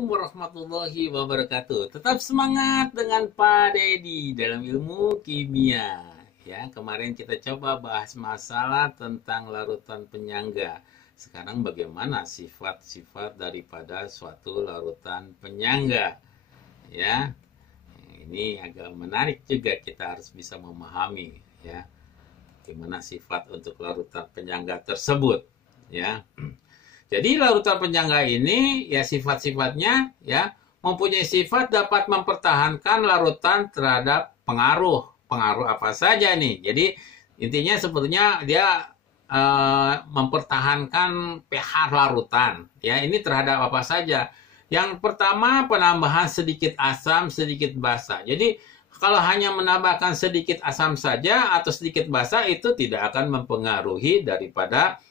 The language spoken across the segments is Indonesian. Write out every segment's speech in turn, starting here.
Assalamualaikum warahmatullahi wabarakatuh. Tetap semangat dengan Pak Dedi dalam ilmu kimia. Ya, kemarin kita coba bahas masalah tentang larutan penyangga. Sekarang bagaimana sifat-sifat daripada suatu larutan penyangga? Ya, ini agak menarik juga, kita harus bisa memahami ya bagaimana sifat untuk larutan penyangga tersebut. Ya. Jadi larutan penyangga ini ya sifat-sifatnya ya mempunyai sifat dapat mempertahankan larutan terhadap pengaruh. Pengaruh apa saja nih? Jadi intinya sebetulnya dia mempertahankan pH larutan. Ya, ini terhadap apa saja? Yang pertama, penambahan sedikit asam, sedikit basa. Jadi kalau hanya menambahkan sedikit asam saja atau sedikit basa itu tidak akan mempengaruhi daripada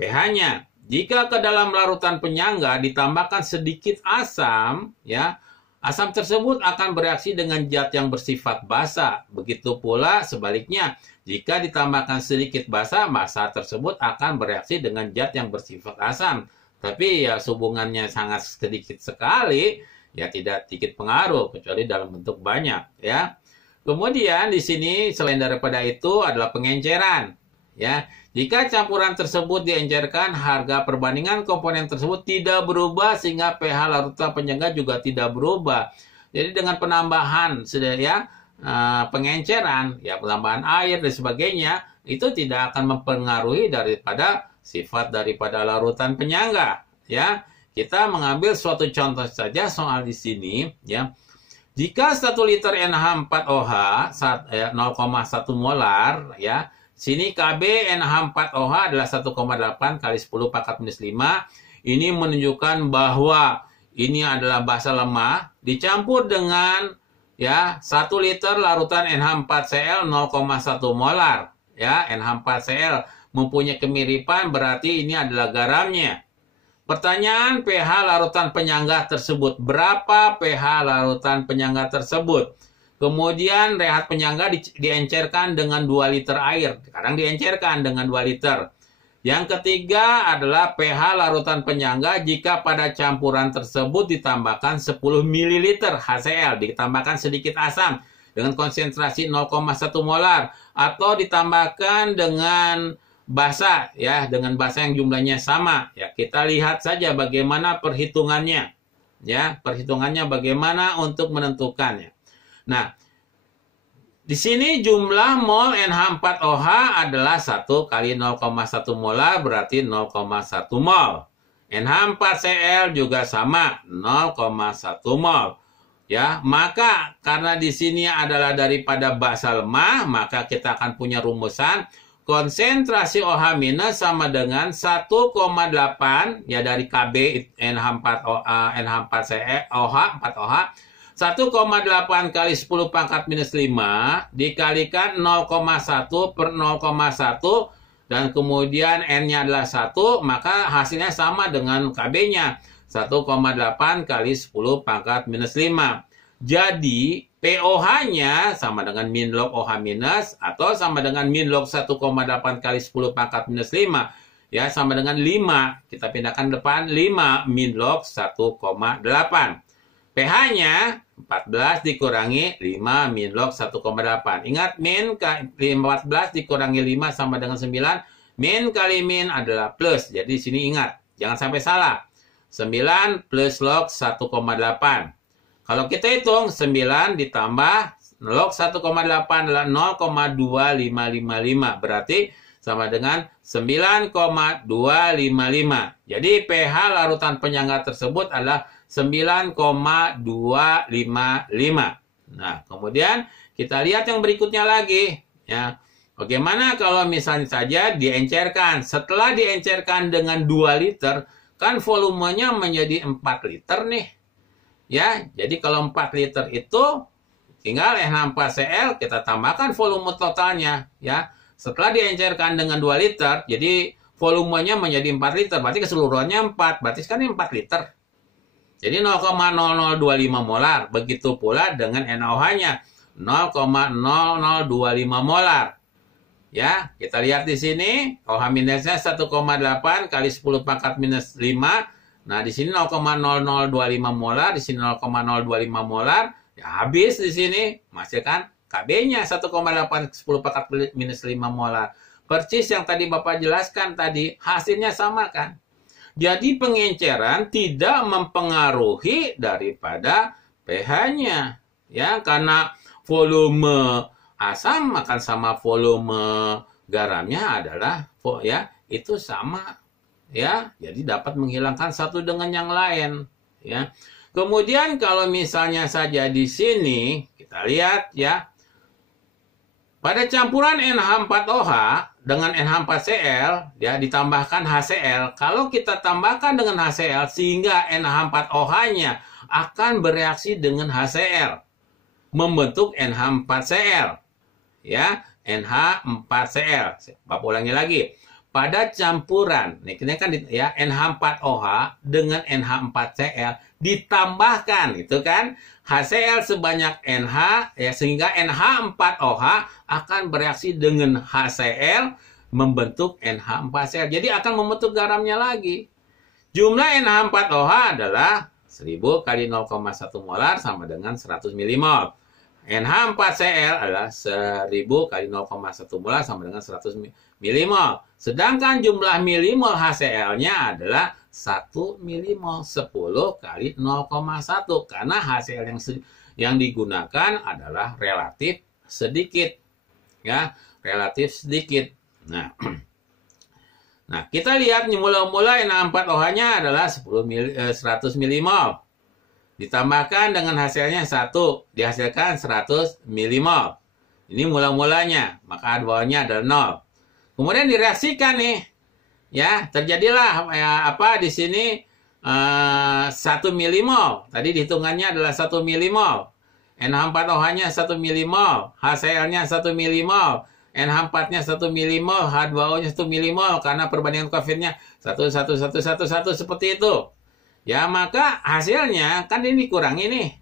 pH-nya. Jika ke dalam larutan penyangga ditambahkan sedikit asam, ya, asam tersebut akan bereaksi dengan zat yang bersifat basa. Begitu pula sebaliknya, jika ditambahkan sedikit basa, massa tersebut akan bereaksi dengan zat yang bersifat asam. Tapi ya hubungannya sangat sedikit sekali, ya tidak sedikit pengaruh, kecuali dalam bentuk banyak, ya. Kemudian di sini selain daripada itu adalah pengenceran, ya. Jika campuran tersebut diencerkan, harga perbandingan komponen tersebut tidak berubah sehingga pH larutan penyangga juga tidak berubah. Jadi dengan penambahan pengenceran, ya penambahan air dan sebagainya, itu tidak akan mempengaruhi daripada sifat daripada larutan penyangga. Ya, kita mengambil suatu contoh saja soal di sini. Ya, jika 1 liter NH4OH 0,1 molar, ya. Sini Kb NH4OH adalah 1,8 kali 10 pangkat minus 5. Ini menunjukkan bahwa ini adalah basa lemah dicampur dengan ya 1 liter larutan NH4Cl 0,1 molar. Ya, NH4Cl mempunyai kemiripan, berarti ini adalah garamnya. Pertanyaan pH larutan penyangga tersebut. Berapa pH larutan penyangga tersebut? Kemudian rehat penyangga diencerkan dengan 2 liter air. Sekarang diencerkan dengan 2 liter. Yang ketiga adalah pH larutan penyangga jika pada campuran tersebut ditambahkan 10 ml HCl. Ditambahkan sedikit asam dengan konsentrasi 0,1 molar. Atau ditambahkan dengan basa, ya, dengan basa yang jumlahnya sama. Ya, kita lihat saja bagaimana perhitungannya. Ya, perhitungannya bagaimana untuk menentukannya. Nah, di sini jumlah mol NH4OH adalah 1 kali 0,1 molar, berarti 0,1 mol. NH4Cl juga sama, 0,1 mol. Ya, maka karena di sini adalah daripada basa lemah, maka kita akan punya rumusan konsentrasi OH- sama dengan 1,8 ya dari Kb NH4OH 4OH 1,8 kali 10 pangkat minus 5 dikalikan 0,1 per 0,1 dan kemudian N-nya adalah 1, maka hasilnya sama dengan KB-nya. 1,8 kali 10 pangkat minus 5. Jadi, POH-nya sama dengan min log OH minus atau sama dengan min log 1,8 kali 10 pangkat minus 5. Ya, sama dengan 5. Kita pindahkan depan 5 min log 1,8. pH-nya 14 dikurangi 5 min log 1,8. Ingat, min 14 dikurangi 5 sama dengan 9. Min kali min adalah plus. Jadi sini ingat, jangan sampai salah. 9 plus log 1,8. Kalau kita hitung 9 ditambah log 1,8 adalah 0,2555. Berarti sama dengan 9,255. Jadi pH larutan penyangga tersebut adalah 9,255. Nah, kemudian kita lihat yang berikutnya lagi. Ya, bagaimana kalau misalnya saja diencerkan. Setelah diencerkan dengan 2 liter, kan volumenya menjadi 4 liter nih. Ya, jadi kalau 4 liter itu tinggal NH4Cl kita tambahkan volume totalnya. Ya, setelah diencerkan dengan 2 liter, jadi volumenya menjadi 4 liter. Berarti keseluruhannya 4. Berarti sekarang 4 liter. Jadi 0,0025 molar. Begitu pula dengan NaOH-nya 0,0025 molar. Ya, kita lihat di sini OH minusnya 1,8 kali 10 pangkat minus 5 Nah, di sini 0,0025 molar, di sini 0,025 molar, ya habis di sini menghasilkan Kb-nya 1,8 10 pangkat minus 5 molar. Persis yang tadi Bapak jelaskan tadi, hasilnya sama kan? Jadi pengenceran tidak mempengaruhi daripada pH-nya, ya, karena volume asam akan sama volume garamnya adalah ya itu sama, ya. Jadi dapat menghilangkan satu dengan yang lain, ya. Kemudian kalau misalnya saja di sini kita lihat ya, pada campuran NH4OH dengan NH4Cl ya ditambahkan HCl. Kalau kita tambahkan dengan HCl sehingga NH4OH-nya akan bereaksi dengan HCl membentuk NH4Cl. Ya, NH4Cl. Bapak ulangi lagi. Pada campuran, ini kan ya NH4OH dengan NH4Cl ditambahkan itu kan HCl sebanyak NH ya, sehingga NH4OH akan bereaksi dengan HCl membentuk NH4Cl. Jadi akan membentuk garamnya lagi. Jumlah NH4OH adalah 1000 kali 0,1 molar sama dengan 100 milimol. NH4Cl adalah 1000 kali 0,1 molar sama dengan 100 milimol. Sedangkan jumlah milimol HCl-nya adalah 1 milimol 10 kali 0,1. Karena HCl yang digunakan adalah relatif sedikit. Ya, relatif sedikit. Nah, nah kita lihat mula-mula NH4OH-nya adalah 100 milimol. Ditambahkan dengan hasilnya 1, dihasilkan 100 milimol. Ini mula-mulanya, maka H2O-nya adalah 0. Kemudian direaksikan nih. Ya, terjadilah di sini 1 milimol. Tadi dihitungannya adalah 1 milimol. NH4OH-nya 1 milimol, HCl-nya 1 milimol, NH4-nya 1 milimol, H2O-nya 1 milimol karena perbandingan koefisiennya 1 seperti itu. Ya, maka hasilnya kan ini dikurangi nih.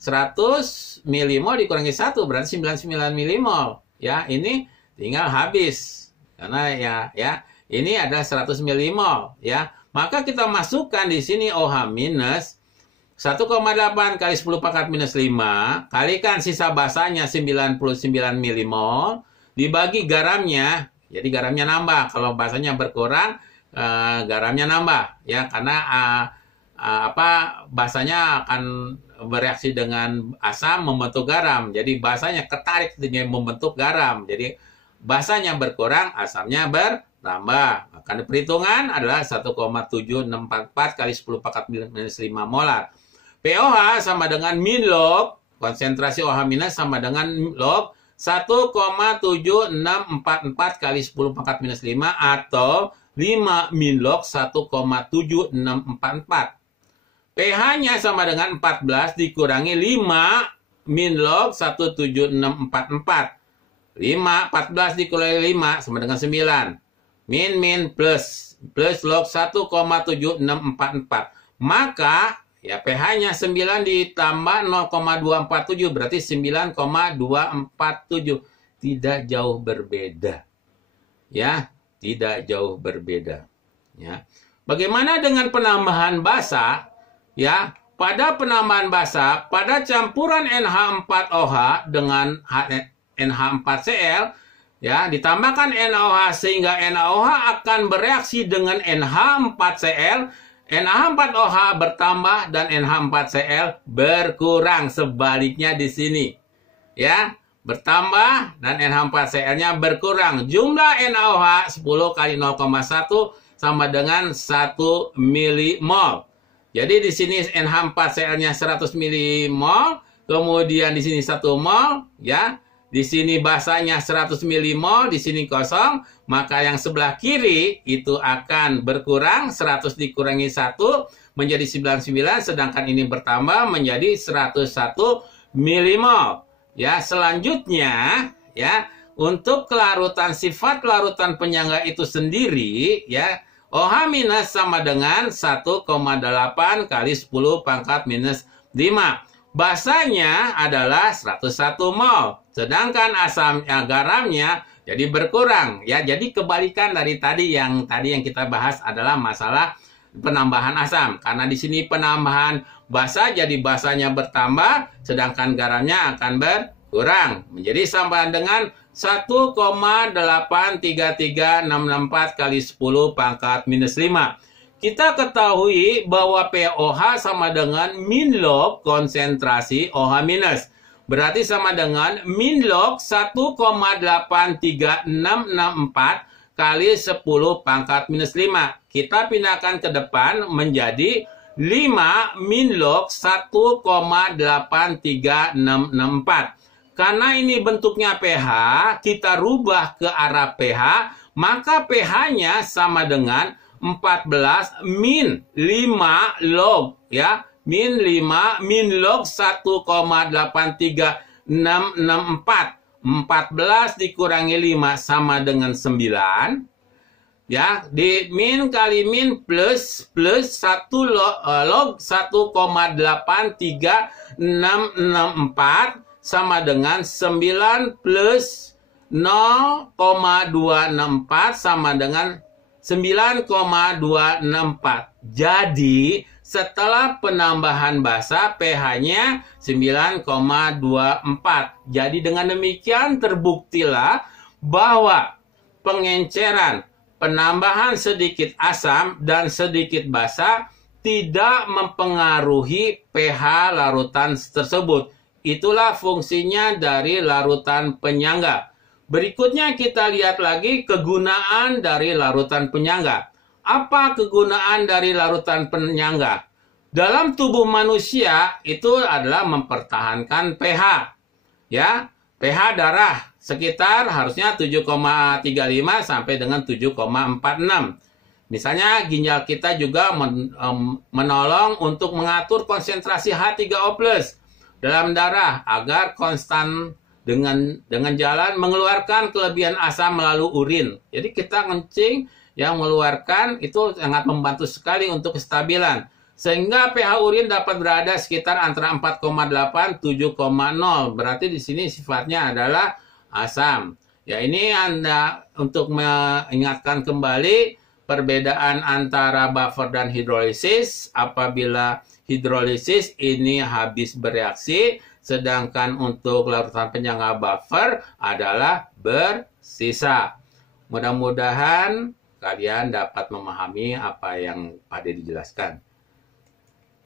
100 milimol dikurangi 1 berarti 99 milimol. Ya, ini tinggal habis. Karena ya ini ada 100 milimol ya. Maka kita masukkan di sini OH minus 1,8 kali 10 pangkat minus 5 kalikan sisa basanya 99 milimol dibagi garamnya. Jadi garamnya nambah. Kalau basanya berkurang garamnya nambah ya, karena basanya akan bereaksi dengan asam membentuk garam. Jadi basanya ketarik dengan membentuk garam. Jadi basanya berkurang, asamnya bertambah. Maka perhitungan adalah 1,7644 kali 10 pangkat minus 5 molar. POH sama dengan min log, konsentrasi OH minus sama dengan log 1,7644 kali 10 pangkat minus 5 atau 5 min log 1,7644. pH-nya sama dengan 14 dikurangi 5 min log 17644. 14 dikurangi 5 sama dengan 9. Min plus log 1,7644. Maka ya pH-nya 9 ditambah 0,247 berarti 9,247. Tidak jauh berbeda. Ya, tidak jauh berbeda. Ya. Bagaimana dengan penambahan basa? Ya, pada penambahan basa, pada campuran NH4OH dengan NH4Cl, ya, ditambahkan NaOH sehingga NaOH akan bereaksi dengan NH4Cl, NH4OH bertambah dan NH4Cl berkurang. Sebaliknya di sini, ya, bertambah dan NH4Cl-nya berkurang. Jumlah NaOH 10 kali 0,1 sama dengan 1 milimol. Jadi di sini NH4Cl-nya 100 milimol, kemudian di sini 1 mol, ya. Di sini basanya 100 milimol, di sini kosong, maka yang sebelah kiri itu akan berkurang, 100 dikurangi 1 menjadi 99, sedangkan ini bertambah menjadi 101 milimol. Ya, selanjutnya ya, untuk kelarutan sifat larutan penyangga itu sendiri ya, OH minus sama dengan 1,8 kali 10 pangkat minus 5. Basanya adalah 101 mol. Sedangkan asam garamnya jadi berkurang. Ya, jadi kebalikan dari tadi yang kita bahas adalah masalah penambahan asam. Karena di sini penambahan basa, jadi basanya bertambah, sedangkan garamnya akan berkurang. Menjadi sama dengan 1,83364 kali 10 pangkat minus 5. Kita ketahui bahwa pOH sama dengan min log konsentrasi OH minus. Berarti sama dengan min log 1,83664 kali 10 pangkat minus 5. Kita pindahkan ke depan menjadi 5 min log 1,83664. Karena ini bentuknya pH, kita rubah ke arah pH, maka pH-nya sama dengan 14 min 5 log, ya. Min 5 min log 1,83664. 14 dikurangi 5 sama dengan 9. Ya, di min kali min plus 1 log 1,83664 sama dengan 9 plus 0,264 sama dengan 9,264. Jadi, setelah penambahan basa, pH-nya 9,24. Jadi, dengan demikian terbuktilah bahwa pengenceran, penambahan sedikit asam dan sedikit basa tidak mempengaruhi pH larutan tersebut. Itulah fungsinya dari larutan penyangga. Berikutnya kita lihat lagi kegunaan dari larutan penyangga. Apa kegunaan dari larutan penyangga? Dalam tubuh manusia itu adalah mempertahankan pH. Ya, pH darah sekitar harusnya 7,35 sampai dengan 7,46. Misalnya ginjal kita juga menolong untuk mengatur konsentrasi H3O+ dalam darah agar konstan dengan jalan mengeluarkan kelebihan asam melalui urin. Jadi kita ngencing yang mengeluarkan itu sangat membantu sekali untuk kestabilan. Sehingga pH urin dapat berada sekitar antara 4,8 7,0. Berarti di sini sifatnya adalah asam. Ya, ini Anda untuk mengingatkan kembali perbedaan antara buffer dan hidrolisis. Apabila hidrolisis ini habis bereaksi, sedangkan untuk larutan penyangga buffer adalah bersisa. Mudah-mudahan kalian dapat memahami apa yang Pak Dedi jelaskan.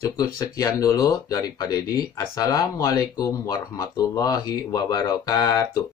Cukup sekian dulu dari Pak Dedi. Assalamualaikum warahmatullahi wabarakatuh.